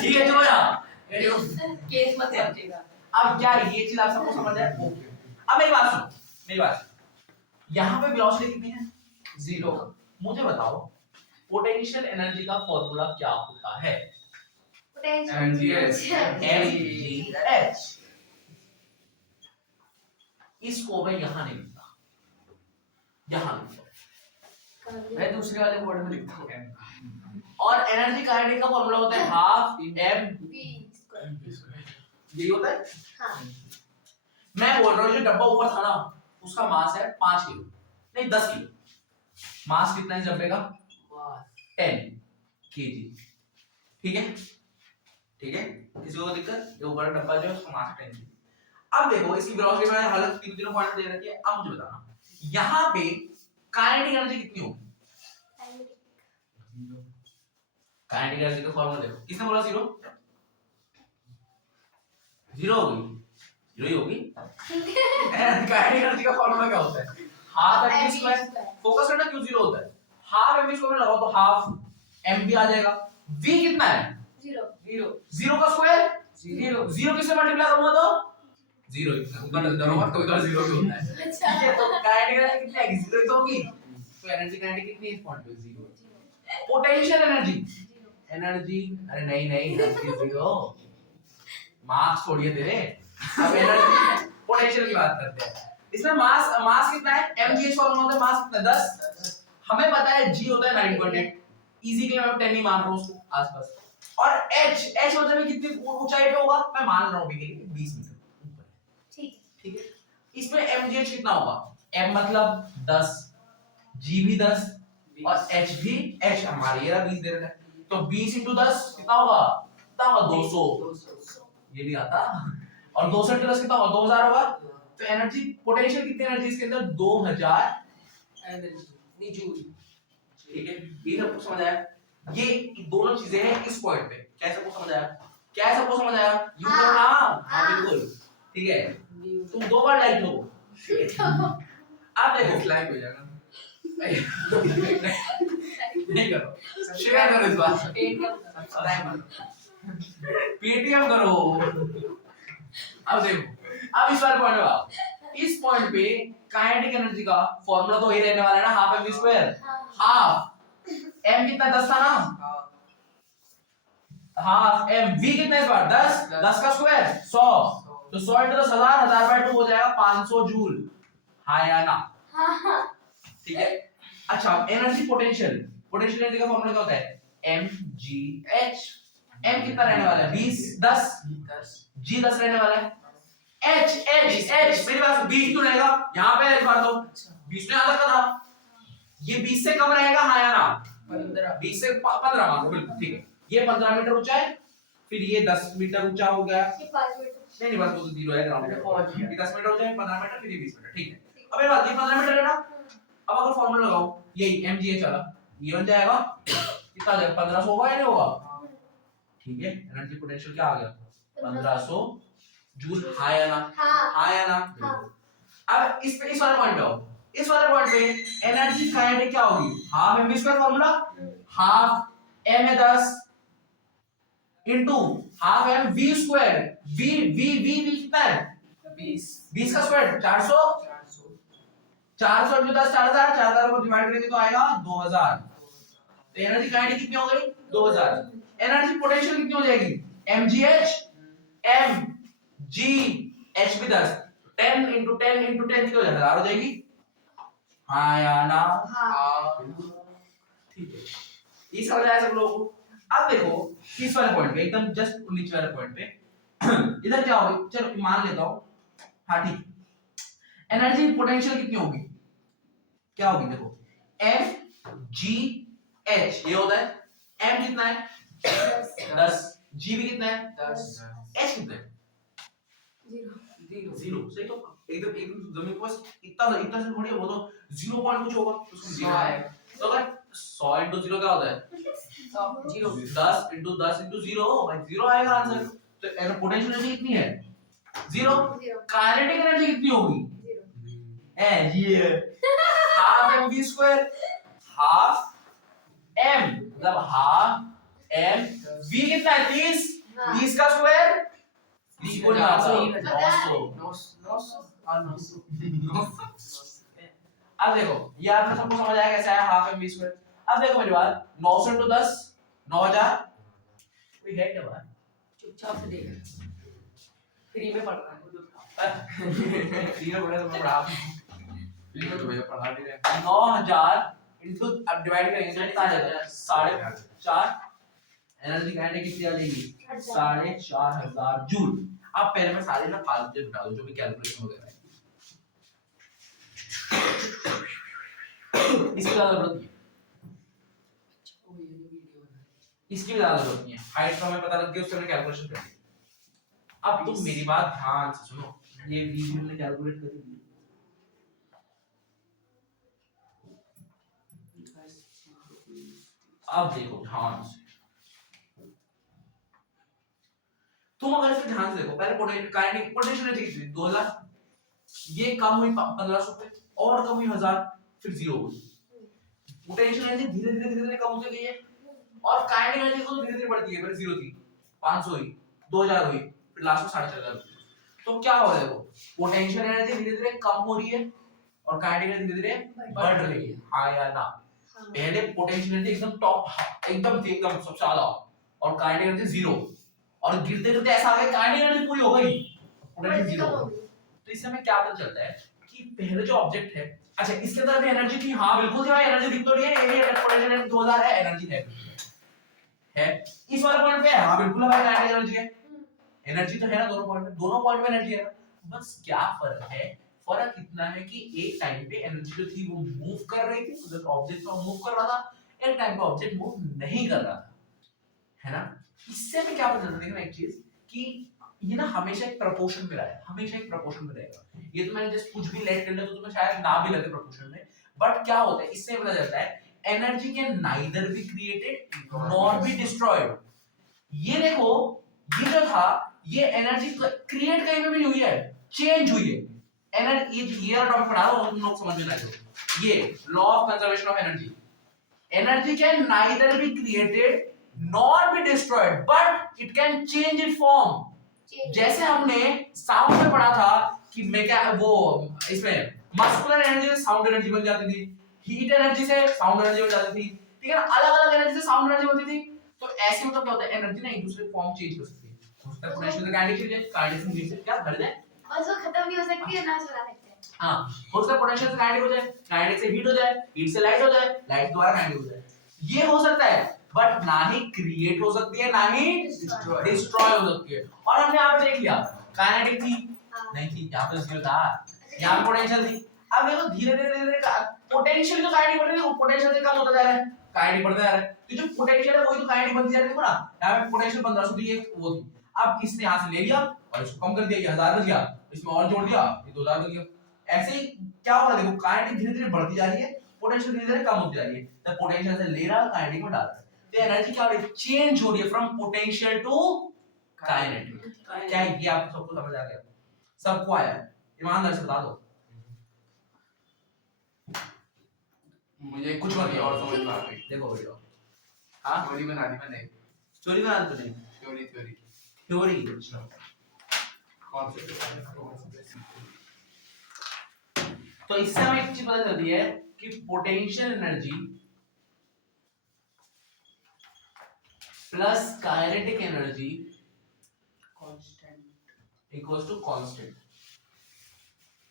ठीक है, चलो यार। केस मत रखिएगा। अब क्या ये चीज आप सबको समझ आया? ओके। अब मेरी बात सुनो, मेरी बात। यहाँ पे वेलोसिटी कितनी है? 0। मुझे बताओ पोटेंशियल एनर्जी का फॉर्मूला क्या होता है? MgH। mgh। इसको मैं यहाँ नहीं लिखता, यहाँ लिखता। मैं दूसरे वाले बोर्ड में लिखता हूँ। और एनर्जी काइनेटिक का फॉर्मूला होता है हाफ m, यही होता है। हाँ मैं बोल रहा हूँ जो डब्बा ऊपर था ना, उसका मास है 5 किलो, नहीं 10 किलो। मास कितना है इस डब्बे का? 10 kg। ठीक है, ठीक है, किसी को दिक्कत? ये ऊपर डब्बा जो है उसका मास 10 kg। अब देखो इसकी वेलोसिटी मैंने हालत तीनों पॉइंट दे रखी है। अब मुझे बताना यहाँ पे काइनेटिक एनर्जी कितनी होगी? काइनेटिक एनर्जी का फॉर्मूला देखो, किसने बोला 0? 0 होगी, 0 ही होगी। काइनेटिक एनर्जी का फॉर्मूला क्या होता है? Half M V square. Focus करना क्यों 0 होता है? हाफ एम वी स्क्वायर में लगाओ तो हाफ एम वी आ जाएगा। v कितना है? 0 का स्क्वायर 0 किससे मल्टीप्लाई करूंगा तो 0 कोई का 0 भी होता है। ठीक है, तो काइनेटिक एनर्जी कितनी आएगी? 0 तो होगी। तो एनर्जी काइनेटिक कितनी है इस पॉइंट पे? 0। पोटेंशियल एनर्जी अरे नहीं 0 मास छोड़िए तेरे। अब एनर्जी पोटेंशियल की बात करते हैं। इसमें मास कितना है? mgh फॉर्मूला होता है मास कितना? 10। हमें पता है g होता है 9.8, इजी के लिए मैं 10 ही मान रहा हूं उसको आसपास। और h मतलब कितनी ऊंचाई पे होगा? मैं मान रहा हूं अभी के लिए 20 मीटर ऊपर। ठीक है, इसमें mgh कितना होगा? m मतलब 10, g भी 10 और h भी h हमारे ये 20 दे रखा है, तो 20 × 10 कितना होगा? कितना होगा? 200। ये भी आता। और 200 × 10 कितना होगा? 2000 होगा। तो एनर्जी पोटेंशियल कितनी एनर्जी इसके अंदर? 2000 एनर्जी जूल। ठीक है, ये सबको समझ आया? ये दोनों चीजें हैं इस पॉइंट पे। क्या सबको समझ आया? क्या सबको समझ आया? यू करो ना। हां बिल्कुल ठीक है, तुम 2 बार लाइक लो। अब देखो लाइक हो जाएगा। नहीं करो, शेयर करो इस बात, सब्सक्राइब पेटीएम करो। अब देखो, अब इस वाले पॉइंट पे आओ। इस पॉइंट पे काइनेटिक एनर्जी का फॉर्मूला तो वही रहने वाला है ना, half M V square. Half M कितना? 10 था ना, हाफ एम वी कितना इस बार? 10 का स्क्वायर 100, तो 100 × 10 1000, 1000/2 हो जाएगा 500 जूल। हाँ या ना? ठीक है। अच्छा, एनर्जी पोटेंशियल एनर्जी का फॉर्मूला क्या होता है? mgh। m कितना रहने वाला है? 20 10 g 10 रहने वाला है। h मेरी बात 20 क्यों रहेगा? यहाँ पे इस बार तो 20 में आधा का था, ये 20 से कम रहेगा। हाँ या ना? 20 से 15 मान लो, बिल्कुल ठीक है। ये 15 मीटर ऊंचा है, फिर ये 10 मीटर ऊंचा हो गया। नहीं बस वो तो 0 है ग्राउंड पे। ये 10 मीटर ऊंचा है, 15 मीटर, फिर ये 20 मीटर। ठीक है, अब ये बात, ये 15 मीटर है ना। अब अगर फॉर्मूला लगाओ यही mgh वाला, ये बन जाएगा कितना? 1500 होगा या नहीं होगा? ठीक है, एनर्जी पोटेंशियल क्या आ गया? 1500 जूल। हाँ या ना? हाँ या ना? अब इस पे, इस वाले पॉइंट पे आओ। इस वाले पॉइंट पे एनर्जी काइनेटिक क्या होगी? Half M V square formula, half m है 10 into half M V square. V कितना है? 20 का स्क्वायर 400 × 10 4000, 4000 को डिवाइड करेंगे तो आएगा 2000। तो एनर्जी काइनेटिक कितनी हो गई? 2000। एनर्जी पोटेंशियल कितनी हो जाएगी? mgh m g h भी 10, 10 × 10 × 10 कितनी हो जाएगी? 1000 हो जाएगी। हाँ या ना? ठीक है, ये समझ आया सब लोगों को? अब देखो इस वाले पॉइंट पे, एकदम जस्ट नीचे वाले पॉइंट पे इधर क्या होगी? चलो मान लेता हूं। हाँ ठीक, एनर्जी पोटेंशियल कितनी होगी? क्या होगी? देखो mgh ये होता है, m कितना है? 10, g भी कितना है? 10, h कितना है? 0। सही तो एकदम जमीन पर इतना से थोड़ी है, वो तो 0 पॉइंट कुछ होगा, उसको 0 है। तो अगर 100 × 0 क्या होता है? 10 × 10 × 0 भाई 0 आएगा आंसर। तो पोटेंशियल एनर्जी कितनी है? जीरो। जीरो काइनेटिक एनर्जी कितनी होगी? जीरो ये half M V square, half M मतलब हाफ एम वी कितना है? 30। हाँ। 30 का स्क्वायर 30 को नहीं आता, 900 अब देखो ये आपने सबको समझ आया कैसे आया हाफ एम वी स्क्वायर। अब देखो मेरी बात, 900 into 10 9000। कोई है क्या बात? चुपचाप से देख, फ्री में पढ़ रहा है। फ्री में पढ़े तो मैं पढ़ा ये तो भैया पढ़ा नहीं रहे। 9000 इनटू अब डिवाइड करेंगे तो कितना आ जाएगा? 4.5। एनर्जी काइनेटिक कितनी आ जाएगी? 4500 जूल। अब पहले मैं सारे ना फालतू से बता दूं जो भी कैलकुलेशन वगैरह है, इसकी ज्यादा जरूरत नहीं है, इसकी भी ज्यादा जरूरत नहीं है। हाइट का हमें पता लग गया, उससे हमने कैलकुलेशन कर दी। अब तुम मेरी बात ध्यान से सुनो, ये वीडियो में कैलकुलेट कर दी। अब देखो ध्यान से, तुम अगर इसे ध्यान से देखो, पहले काइनेटिक पोटेंशियल एनर्जी कितनी? 2000। ये कम हुई 1500 पे, और कम हुई 1000, फिर 0 हो गई। पोटेंशियल एनर्जी धीरे धीरे धीरे धीरे कम होती गई है, और काइनेटिक एनर्जी तो धीरे धीरे बढ़ती है। पहले 0 थी, 500 हुई, 2000 हुई, फिर लास्ट में 4500। तो क्या हो रहा है? देखो पोटेंशियल एनर्जी धीरे धीरे कम हो रही है और काइनेटिक एनर्जी धीरे धीरे बढ़ रही है। हाँ या ना? पहले पोटेंशियल एनर्जी एकदम टॉप, एकदम सबसे ज्यादा, और काइनेटिक एनर्जी 0, और गिरते गिरते ऐसा आ गया काइनेटिक एनर्जी पूरी हो गई, पोटेंशियल 0 हो गई। तो इससे हमें क्या पता चलता है कि पहले जो ऑब्जेक्ट है, अच्छा इसके अंदर भी एनर्जी थी, हाँ बिल्कुल थी भाई, एनर्जी दिख तो रही है, ये भी पोटेंशियल एनर्जी 2000 है, एनर्जी है इस वाले पॉइंट पे, हाँ बिल्कुल है भाई, काइनेटिक एनर्जी है, एनर्जी तो है ना दोनों पॉइंट में, दोनों पॉइंट में एनर्जी है ना। बस क्या फर्क है? फर्क इतना है कि एक टाइम पे एनर्जी जो थी वो मूव कर रही थी, मतलब ऑब्जेक्ट तो मूव कर रहा था, एक टाइम पे ऑब्जेक्ट मूव नहीं कर रहा था, है ना। इससे हमें क्या पता चलता है एक चीज कि ये ना हमेशा एक प्रोपोर्शन में रहेगा, हमेशा एक प्रोपोर्शन में रहेगा। ये तो मैंने जस्ट कुछ भी लेट कर लिया तो तुम्हें शायद ना भी लगे प्रोपोर्शन में, बट क्या होता है इससे पता चलता है energy can neither be created nor be destroyed. ये देखो, ये जो था ये एनर्जी क्रिएट कहीं पे भी नहीं हुई है, चेंज हुई है एनर्जी। ये टॉपिक पढ़ा रहा हूं, तुम लोग समझ में ना आए। ये law of conservation of energy, energy can neither be created nor be destroyed but it can change it form. जैसे हमने साउंड में पढ़ा था कि वो इसमें मस्कुलर एनर्जी से साउंड एनर्जी बन जाती थी, हीट एनर्जी से साउंड एनर्जी बन जाती थी, ठीक है ना, अलग अलग एनर्जी से साउंड एनर्जी बनती थी। तो ऐसे मतलब क्या होता है, एनर्जी ना एक दूसरे फॉर्म चेंज कर सकती है, हो सकता है पोटेंशियल से काइनेटिक से क्या कर दे, बस वो खत्म नहीं हो सकती है ना चला सकते हैं। हां हो सकता है पोटेंशियल से काइनेटिक हो जाए, काइनेटिक से हीट हो जाए, हीट से लाइट हो जाए, लाइट द्वारा काइनेटिक हो जाए, ये हो सकता है। बट ना ही क्रिएट हो सकती है ना ही डिस्ट्रॉय हो सकती है। और हमने यहाँ पे देख लिया काइनेटिक थी नहीं थी, यहाँ पे जीरो था, यहाँ पे पोटेंशियल थी। अब देखो धीरे धीरे पोटेंशियल जो काइनेटिक बढ़ रही है वो पोटेंशियल से कम होता जा रहा है, काइनेटिक बढ़ता जा रहा है। तो जो पोटेंशियल है वही तो काइनेटिक बनती जा रही है। देखो ना यहाँ पे पोटेंशियल 1500 थी, एक वो थी, अब इसने यहाँ से ले लिया और इसको कम कर दिया, ये 1000 बन गया, इसमें और जोड़ दिया ये 2000 बन गया। ऐसे ही क्या हो रहा है, देखो काइनेटिक धीरे धीरे बढ़ती जा रही है, पोटेंशियल धीरे धीरे कम होती जा रही है। तो पोटेंशियल से ले रहा काइनेटिक में डाल रहा है, तो एनर्जी क्या हो रही है, चेंज हो रही है फ्रॉम पोटेंशियल टू काइनेटिक। क्या ये आपको सबको समझ आ गया? सबको आया? ईमानदार से बता दो, मुझे कुछ नहीं और समझ में आ गई। देखो वीडियो, हाँ थ्योरी बना दी मैंने, स्टोरी बना तूने, थ्योरी थ्योरी तो इससे हमें एक चीज पता चलती है कि potential energy plus kinetic energy constant equals to constant.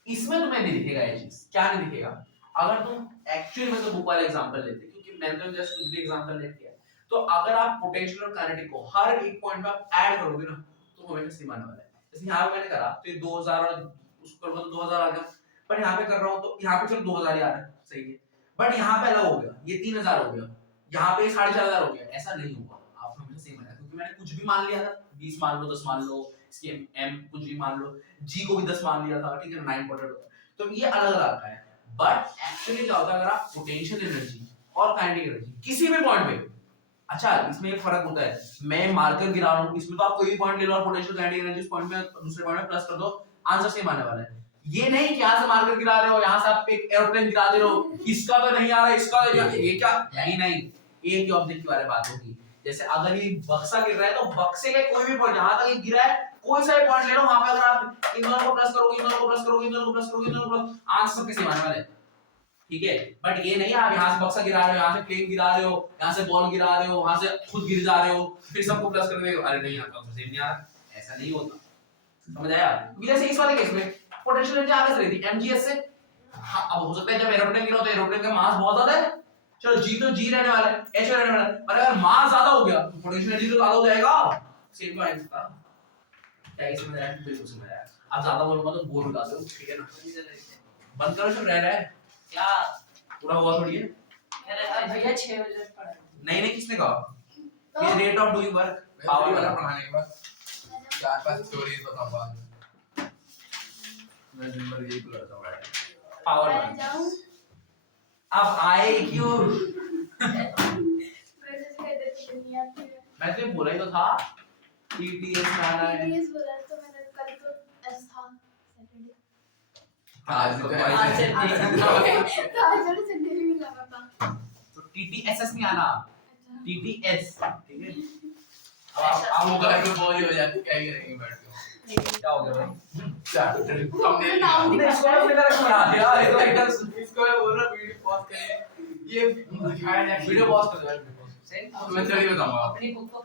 इसमें तुम्हें नहीं दिखेगा ये चीज, क्या नहीं दिखेगा? अगर तुम एक्चुअली में तो बुक वाला एग्जांपल लेते, क्योंकि मैंने तो जस्ट कुछ भी एग्जांपल लेट किया, तो अगर आप पोटेंशियल और काइनेटिक को हर एक पॉइंट पे आप ऐड करोगे ना तो हमेशा सेम आने वाला है। जैसे यहाँ पे मैंने करा तो ये 2000 और उसको करूंगा तो 2000 आ गया, पर यहाँ पे कर रहा हूँ तो यहाँ पे चलो 2000 ही आ रहा है, सही है, बट यहाँ पे अलग हो गया, ये 3000 हो गया, यहाँ पे 4500 हो गया, ऐसा नहीं होगा, आप हमेशा सेम आएगा, क्योंकि मैंने कुछ भी मान लिया था, 20 मान लो, 10 मान लो, इसके m कुछ भी मान लो, g को भी 10 मान लिया था, ठीक है, 9 इंपॉर्टेंट होता है, तो ये अलग अलग आता है। बट एक्चुअली क्या होता है, अगर आप पोटेंशियल एनर्जी और काइनेटिक एनर्जी किसी भी पॉइंट पे अच्छा इसमें एक फर्क होता है, मैं मार्कर गिरा रहा हूँ, इसमें तो आप कोई भी पॉइंट ले लो और पोटेंशियल काइनेटिक एनर्जी उस पॉइंट में दूसरे पॉइंट में प्लस कर दो, आंसर सेम आने वाला है। ये नहीं कि यहाँ से मार्कर गिरा रहे हो, यहाँ से आप एक एरोप्लेन गिरा दे रहे हो, इसका तो नहीं आ रहा, इसका ये क्या, नहीं एक ही ऑब्जेक्ट के बारे में बात होगी। जैसे अगर ये बक्सा गिर रहा है तो बक्से के कोई भी पॉइंट जहां तक ये गिरा है कोई सा भी पॉइंट ले लो, वहां पे अगर आप इन दोनों को प्लस करोगे, इन दोनों को प्लस करोगे, इन दोनों को प्लस करोगे, इन दोनों को प्लस, आंसर सबके सेम आने वाले हैं, ठीक है। बट ये नहीं आप यहाँ से बक्सा गिरा रहे हो, यहाँ से प्लेन गिरा रहे हो, यहाँ से बॉल गिरा रहे हो, वहां से खुद गिर जा रहे हो, फिर सबको प्लस कर रहे हो, अरे नहीं आता सेम नहीं आ रहा, ऐसा नहीं होता, समझ आया। जैसे इस वाले केस में पोटेंशियल एनर्जी आगे से रही थी mgs से, हाँ, अब हो सकता है जब एरोप्लेन गिरा तो एरोप्लेन का मास बहुत ज्यादा है, चलो g तो g रहने वाला है, h रहने वाला है, पर अगर मास ज्यादा हो गया तो पोटेंशियल एनर्जी तो ज्यादा हो जाएगा, सेम तो आएगा। क्या ये समझ आया? बिल्कुल समझ आया। आप ज्यादा बोलूंगा तो बोर हो जाते हो, ठीक है ना, बंद करो, सब रह रहा है क्या पूरा हुआ थोड़ी है। कह रहा है भैया 6 बजे तक पढ़ा नहीं किसने कहा? ये rate of doing work power वाला पढ़ाने के बाद 4-5 स्टोरीज बताऊंगा, मैं दिन भर यही करता हूँ पावर मैं जाऊं अब आए क्यों? मेरे से इधर की दुनिया आती है। मैं तो बोला ही तो था टीटीएस में आना है। टीटीएस बोला तो मैंने कल तो एस था सैटरडे। आज तो आज से तो आज वाले संडे भी लगा था। तो टीटीएसएस नहीं आना, अच्छा। टीटीएस, ठीक है। अब आप लोग घर में बोर ही हो जाते, क्या ही करेंगे बैठ के, क्या हो गया भाई? हमने नाम हमने इसको अपने तरह बना दिया, ये तो एकदम इसको मैं बोल रहा वीडियो पॉज करिए, ये दिखाया जाए, वीडियो पॉज कर दो यार, वीडियो पॉज। मैं चलिए बताऊंगा। अपनी बुक को